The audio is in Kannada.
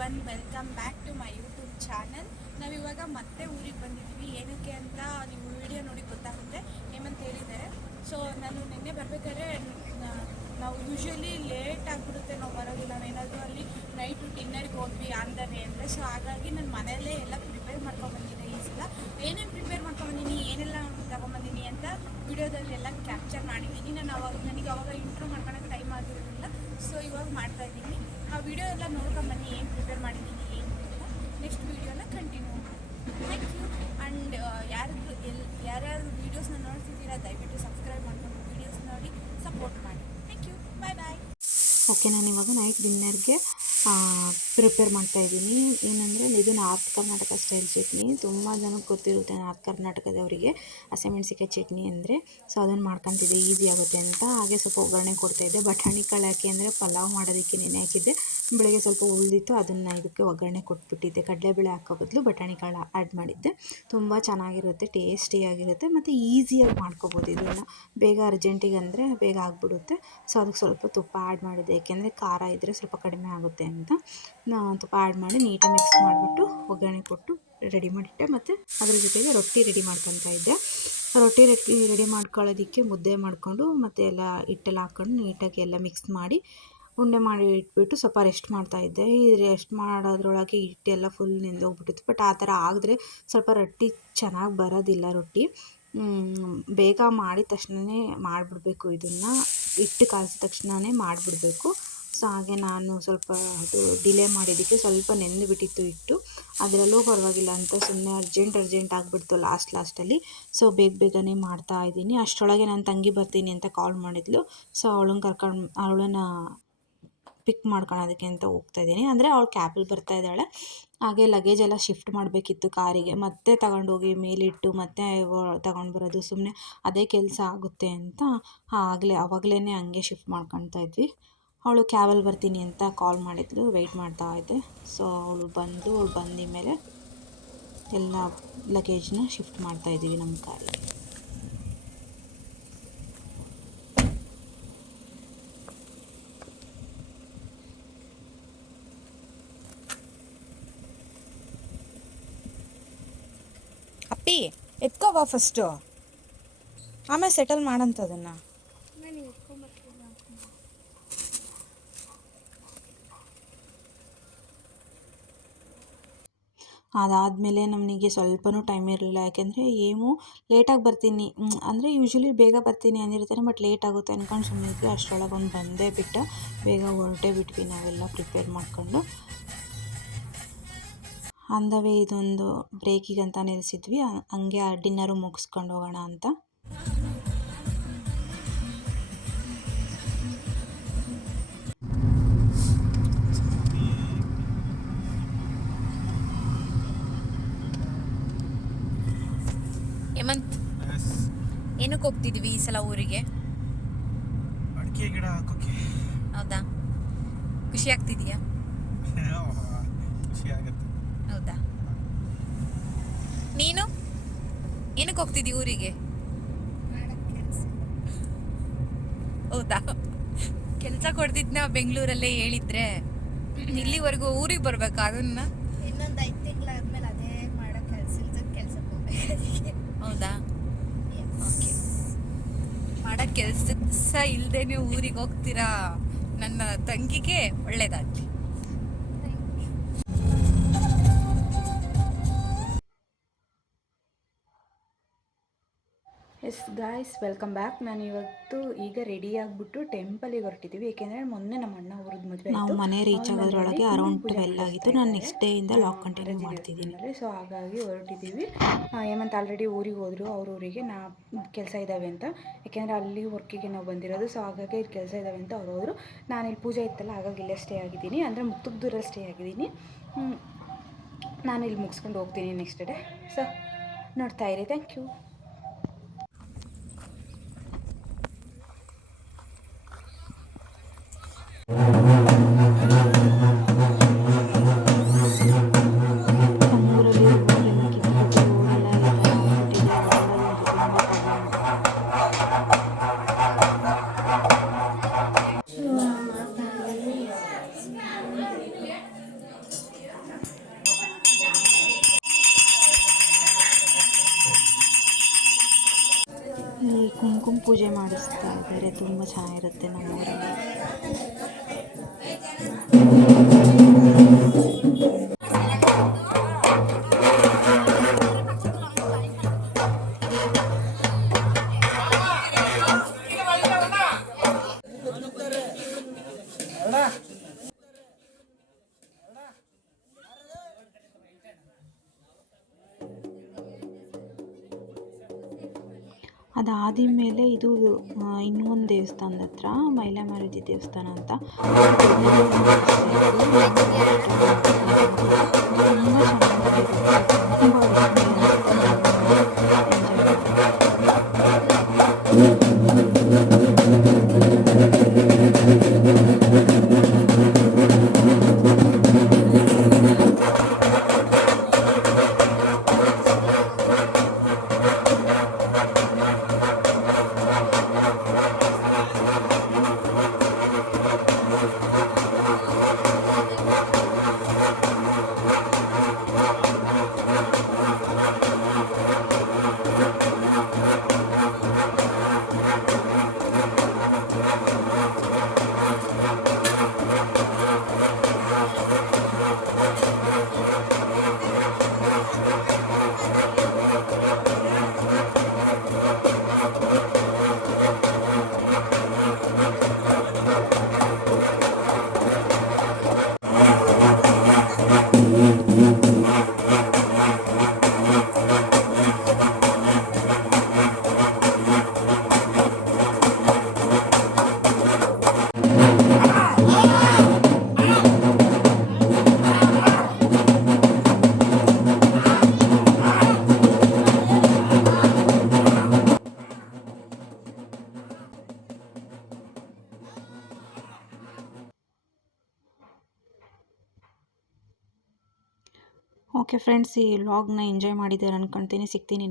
Everyone, welcome back to my YouTube channel. ನಾವಿವಾಗ ಮತ್ತೆ ಊರಿಗೆ ಬಂದಿದ್ದೀವಿ. ಏನಕ್ಕೆ ಅಂತ ನೀವು ವಿಡಿಯೋ ನೋಡಿ ಗೊತ್ತಾಗುತ್ತೆ. ಹೇಮಂತ್ ಹೇಳಿದ್ದಾರೆ. ಸೊ ನಾನು ನಿನ್ನೆ ಬರಬೇಕಾದ್ರೆ ನಾವು ಯೂಶ್ವಲಿ ಲೇಟ್ ಆಗಿಬಿಡುತ್ತೆ, ನಾವು ಬರೋದಿಲ್ಲ. ನಾವೇನಾದರೂ ಅಲ್ಲಿ ನೈಟು ಡಿನ್ನರ್ಗೆ ಹೋದ್ವಿ ಆಂಧವೇ ಅಂದರೆ. ಸೊ ಹಾಗಾಗಿ ನಾನು ಮನೆಯಲ್ಲೇ ಎಲ್ಲ ಪ್ರಿಪೇರ್ ಮಾಡ್ಕೊಂಡ್ಬಂದಿದ್ದೆ. ಈ ಸಲ ಏನೇನು ಪ್ರಿಪೇರ್ ಮಾಡ್ಕೊಂಡ್ಬಂದಿನಿ, ಏನೆಲ್ಲ ತೊಗೊಂಬಂದಿನಿ ಅಂತ ವಿಡಿಯೋದಲ್ಲಿ ಎಲ್ಲ ಕ್ಯಾಪ್ಚರ್ ಮಾಡಿದ್ದೀನಿ. ನನಗೆ ಅವಾಗ ಇಂಟ್ರೋ ಮಾಡ್ಕೊಳಕ್ಕೆ ಟೈಮ್ ಆಗಿರೋದಿಲ್ಲ. ಸೊ ಇವಾಗ ಮಾಡ್ತಾಯಿದ್ದೀನಿ. ಆ ವಿಡಿಯೋ ಎಲ್ಲ ನೋಡ್ಕೊಂಬನ್ನಿ, ಏನು ಪ್ರಿಪೇರ್ ಮಾಡಿದ್ದೀನಿ ಏನು ಅಂತ. ನೆಕ್ಸ್ಟ್ ವೀಡಿಯೋನ ಕಂಟಿನ್ಯೂ ಮಾಡಿ. Thank you. ಆ್ಯಂಡ್ ಯಾರ್ಯಾರು ವೀಡಿಯೋಸ್ನ ನೋಡ್ತಿದ್ದೀರಾ ದಯವಿಟ್ಟು ಸಬ್ಸ್ಕ್ರೈಬ್ ಮಾಡ್ಕೊಂಡು ವೀಡಿಯೋಸ್ ನೋಡಿ ಸಪೋರ್ಟ್ ಮಾಡಿ. Thank you. Bye bye. Okay, ನಾನಿವಾಗ ನೈಟ್ ಡಿನ್ನರ್ಗೆ ಪ್ರಿಪೇರ್ ಮಾಡ್ತಾಯಿದ್ದೀನಿ. ಏನಂದರೆ ಇದು ನಾರ್ತ್ ಕರ್ನಾಟಕ ಸ್ಟೈಲ್ ಚಟ್ನಿ. ತುಂಬ ಜನಕ್ಕೆ ಗೊತ್ತಿರುತ್ತೆ ನಾರ್ತ್ ಕರ್ನಾಟಕದವರಿಗೆ ಹಸಿಮೆಣ್ಸಿಕಾಯಿ ಚಟ್ನಿ ಅಂದರೆ. ಸೊ ಅದನ್ನು ಮಾಡ್ಕೊತಿದ್ದೆ, ಈಸಿ ಆಗುತ್ತೆ ಅಂತ. ಹಾಗೆ ಸ್ವಲ್ಪ ಒಗ್ಗರಣೆ ಕೊಡ್ತಾಯಿದ್ದೆ. ಬಟಾಣಿ ಕಾಳು ಹಾಕಿ ಅಂದರೆ ಪಲಾವ್ ಮಾಡೋದಕ್ಕೆ ನೆನೆ ಹಾಕಿದ್ದೆ. ಬೆಳಗ್ಗೆ ಸ್ವಲ್ಪ ಉಳಿದಿತ್ತು, ಅದನ್ನು ಇದಕ್ಕೆ ಒಗ್ಗರಣೆ ಕೊಟ್ಬಿಟ್ಟಿದ್ದೆ. ಕಡಲೆಬೇಳೆ ಹಾಕೋ ಬದಲು ಬಟಾಣಿ ಕಾಳು ಆ್ಯಡ್ ಮಾಡಿದ್ದೆ. ತುಂಬ ಚೆನ್ನಾಗಿರುತ್ತೆ, ಟೇಸ್ಟಿಯಾಗಿರುತ್ತೆ ಮತ್ತು ಈಸಿಯಾಗಿ ಮಾಡ್ಕೊಬೋದು. ಇದನ್ನು ಬೇಗ ಅರ್ಜೆಂಟಿಗೆ ಅಂದರೆ ಬೇಗ ಆಗಿಬಿಡುತ್ತೆ. ಸೊ ಅದಕ್ಕೆ ಸ್ವಲ್ಪ ತುಪ್ಪ ಆ್ಯಡ್ ಮಾಡಿದ್ದೆ, ಏಕೆಂದರೆ ಖಾರ ಇದ್ದರೆ ಸ್ವಲ್ಪ ಕಡಿಮೆ ಆಗುತ್ತೆ ಅಂತ. ತುಪ್ಪ ಆ್ಯಡ್ ಮಾಡಿ ನೀಟಾಗಿ ಮಿಕ್ಸ್ ಮಾಡಿಬಿಟ್ಟು ಒಗ್ಗರಣೆ ಕೊಟ್ಟು ರೆಡಿ ಮಾಡಿಟ್ಟೆ. ಮತ್ತು ಅದ್ರ ಜೊತೆಗೆ ರೊಟ್ಟಿ ರೆಡಿ ಮಾಡ್ಕೊತಾ ಇದ್ದೆ. ರೊಟ್ಟಿ ರೆಡಿ ಮಾಡ್ಕೊಳ್ಳೋದಕ್ಕೆ ಮುದ್ದೆ ಮಾಡಿಕೊಂಡು ಮತ್ತು ಎಲ್ಲ ಹಿಟ್ಟೆಲ್ಲ ಹಾಕ್ಕೊಂಡು ನೀಟಾಗಿ ಎಲ್ಲ ಮಿಕ್ಸ್ ಮಾಡಿ ಉಂಡೆ ಮಾಡಿ ಇಟ್ಬಿಟ್ಟು ಸ್ವಲ್ಪ ರೆಸ್ಟ್ ಮಾಡ್ತಾಯಿದ್ದೆ. ಈ ರೆಸ್ಟ್ ಮಾಡೋದ್ರೊಳಗೆ ಹಿಟ್ಟೆಲ್ಲ ಫುಲ್ ನೆಂದೋಗ್ಬಿಟ್ಟಿತ್ತು. ಬಟ್ ಆ ಥರ ಆಗಿದ್ರೆ ಸ್ವಲ್ಪ ರೊಟ್ಟಿ ಚೆನ್ನಾಗಿ ಬರೋದಿಲ್ಲ. ರೊಟ್ಟಿ ಬೇಗ ಮಾಡಿದ ತಕ್ಷಣವೇ ಮಾಡಿಬಿಡ್ಬೇಕು. ಇದನ್ನು ಹಿಟ್ಟು ಕಾಯಿಸಿದ ತಕ್ಷಣವೇ ಮಾಡಿಬಿಡ್ಬೇಕು. ಸೊ ಹಾಗೆ ನಾನು ಸ್ವಲ್ಪ ಅದು ಡಿಲೇ ಮಾಡಿದ್ದಕ್ಕೆ ಸ್ವಲ್ಪ ನೆಂದುಬಿಟ್ಟಿತ್ತು ಹಿಟ್ಟು. ಅದರಲ್ಲೂ ಪರವಾಗಿಲ್ಲ ಅಂತ ಸುಮ್ಮನೆ ಅರ್ಜೆಂಟ್ ಆಗಿಬಿಡ್ತು ಲಾಸ್ಟಲ್ಲಿ. ಸೊ ಬೇಗನೆ ಮಾಡ್ತಾಯಿದ್ದೀನಿ. ಅಷ್ಟರೊಳಗೆ ನನ್ನ ತಂಗಿ ಬರ್ತೀನಿ ಅಂತ ಕಾಲ್ ಮಾಡಿದ್ಲು. ಸೊ ಅವಳನ್ನ ಪಿಕ್ ಮಾಡ್ಕೊಳೋದಕ್ಕೆ ಅಂತ ಹೋಗ್ತಾಯಿದ್ದೀನಿ. ಅಂದರೆ ಅವಳು ಕ್ಯಾಬಲ್ಲಿ ಬರ್ತಾಯಿದ್ದಾಳೆ. ಹಾಗೆ ಲಗೇಜ್ ಎಲ್ಲ ಶಿಫ್ಟ್ ಮಾಡಬೇಕಿತ್ತು ಕಾರಿಗೆ. ಮತ್ತೆ ತಗೊಂಡೋಗಿ ಮೇಲಿಟ್ಟು ಮತ್ತೆ ತಗೊಂಡು ಬರೋದು ಸುಮ್ಮನೆ ಅದೇ ಕೆಲಸ ಆಗುತ್ತೆ ಅಂತ ಆವಾಗಲೇ ಹಂಗೆ ಶಿಫ್ಟ್ ಮಾಡ್ಕೊತಾ ಇದ್ವಿ. ಅವಳು ಕ್ಯಾಬಲ್ಲಿ ಬರ್ತೀನಿ ಅಂತ ಕಾಲ್ ಮಾಡಿದ್ಲು, ವೆಯ್ಟ್ ಮಾಡ್ತಾಯಿದ್ದೆ. ಸೊ ಅವಳು ಬಂದ ಮೇಲೆ ಎಲ್ಲ ಲಗೇಜ್ನ ಶಿಫ್ಟ್ ಮಾಡ್ತಾಯಿದ್ದೀವಿ ನಮ್ಮ ಕಾರಿಗೆ. ಅಪ್ಪಿ ಎತ್ಕೋಬಾ ಫಸ್ಟು, ಆಮೇಲೆ ಸೆಟಲ್ ಮಾಡಂತದನ್ನು. ಅದಾದಮೇಲೆ ನಮಗೆ ಸ್ವಲ್ಪನೂ ಟೈಮ್ ಇರಲಿಲ್ಲ. ಯಾಕೆಂದರೆ ಲೇಟಾಗಿ ಬರ್ತೀನಿ ಅಂದರೆ ಯೂಶ್ವಲಿ ಬೇಗ ಬರ್ತೀನಿ ಅಂದಿರ್ತಾರೆ, ಬಟ್ ಲೇಟ್ ಆಗುತ್ತೆ ಅಂದ್ಕೊಂಡು ಸುಮ್ಮನಿದ್ವಿ. ಅಷ್ಟರೊಳಗೆ ಒಂದು ಬಂದೇ ಬಿಟ್ಟ. ಬೇಗ ಹೊರಟೇ ಬಿಟ್ವಿ ನಾವೆಲ್ಲ ಪ್ರಿಪೇರ್ ಮಾಡ್ಕೊಂಡು. ಅಂದವೇ ಇದೊಂದು ಬ್ರೇಕಿಗಂತ ನಿಲ್ಲಿಸಿದ್ವಿ. ಹಂಗೆ ಡಿನ್ನರು ಮುಗಿಸ್ಕೊಂಡು ಹೋಗೋಣ ಅಂತ. ಹೇಮಂತ್, ಏನಕ್ಕೆ ಹೋಗ್ತಿದ್ವಿ ಈ ಸಲ ಊರಿಗೆ? ಅಡಿಕೆ ಗಿಡ ಹಾಕೋಕೆ. ಹೌದಾ? ಖುಷಿ ಆಗ್ತಿದೆಯಾ? ಖುಷಿ ಆಗುತ್ತೆ. ಹೌದಾ? ನೀನು ಏನಕ್ಕೆ ಹೋಗ್ತಿದ್ದೀವಿ ಊರಿಗೆ? ಹೌದಾ? ಕೆಲಸ ಕೊಡ್ತಿದ್ನ ಬೆಂಗಳೂರಲ್ಲೇ ಹೇಳಿದ್ರೆ ಇಲ್ಲಿವರೆಗೂ ಊರಿಗೆ ಬರ್ಬೇಕಾ? ಅದನ್ನ ಇನ್ನೊಂದು 5 ತಿಂಗಳಾದ್ಮೇಲೆ ಅದೇ ಮಾಡೋ ಕೆಲ್ಸಕ್ಕೆ ಹೋಗ್ಬೇಕು. ಹೌದಾ? ಓಕೆ. ಮಾಡೋ ಕೆಲಸ ಇಲ್ಲದೇನೆ ಊರಿಗೆ ಹೋಗ್ತೀರಾ? ನನ್ನ ತಂಗಿಗೆ ಒಳ್ಳೇದಾಗ್ಲಿ. Yes guys, welcome back. ನಾನು ಇವತ್ತು ಈಗ ರೆಡಿ ಆಗಿಬಿಟ್ಟು ಟೆಂಪಲಿಗೆ ಹೊರಟಿದ್ದೀವಿ. ಏಕೆಂದರೆ ಮೊನ್ನೆ ನಮ್ಮ ಅಣ್ಣ ಊರದ್ದು ಮದುವೆ ನಾವು ಮನೆ ರೀಚ್ ಆಗೋದ್ರೊಳಗೆ ಅರೌಂಡ್ 12 ಆಗಿತ್ತು. ನಾನು ನೆಕ್ಸ್ಟ್ ಡೇಯಿಂದ ಲಾಗ್ ಕಂಟಿನ್ಯೂ ಮಾಡ್ತಿದ್ದೀನಿ. ಸೊ ಹಾಗಾಗಿ ಹೊರಟಿದ್ದೀವಿ. ಹೇಮಂತ್ ಆಲ್ರೆಡಿ ಊರಿಗೆ ಹೋದರು. ಅವ್ರ ಊರಿಗೆ ಕೆಲಸ ಇದ್ದಾವೆ ಅಂತ. ಯಾಕೆಂದರೆ ಅಲ್ಲಿ ವರ್ಕಿಗೆ ನಾವು ಬಂದಿರೋದು. ಸೊ ಹಾಗಾಗಿ ಇಲ್ಲಿ ಕೆಲಸ ಇದ್ದಾವೆ ಅಂತ ಅವ್ರು ಹೋದರು. ನಾನು ಇಲ್ಲಿ ಪೂಜೆ ಇತ್ತಲ್ಲ, ಹಾಗಾಗಿ ಇಲ್ಲೇ ಸ್ಟೇ ಆಗಿದ್ದೀನಿ. ಅಂದರೆ ಮುತ್ತುಗ್ದೂರಲ್ಲಿ ಸ್ಟೇ ಆಗಿದ್ದೀನಿ. ನಾನು ಇಲ್ಲಿ ಮುಗಿಸ್ಕೊಂಡು ಹೋಗ್ತೀನಿ ನೆಕ್ಸ್ಟ್ ಡೇ. ಸೊ ನೋಡ್ತಾ ಇರಿ. Thank you. ಕುಂಕುಮ ಪೂಜೆ ಮಾಡಿಸ್ತಾ ಇದ್ದಾರೆ. ತುಂಬ ಚೆನ್ನಾಗಿರುತ್ತೆ ನಮ್ಮೂರಲ್ಲಿ. ಅದಾದಮೇಲೆ ಇದು ಇನ್ನೊಂದು ದೇವಸ್ಥಾನದ ಹತ್ರ ಮೈಲಾಮಾರುತಿ ದೇವಸ್ಥಾನ ಅಂತ ಓಕೆ ಫ್ರೆಂಡ್ಸ್, ಈ ವ್ಲಾಗ್ನ ಎಂಜಾಯ್ ಮಾಡಿದ್ದಾರೆ ಅಂದ್ಕೊಳ್ತೀನಿ. ಸಿಗ್ತೀನಿ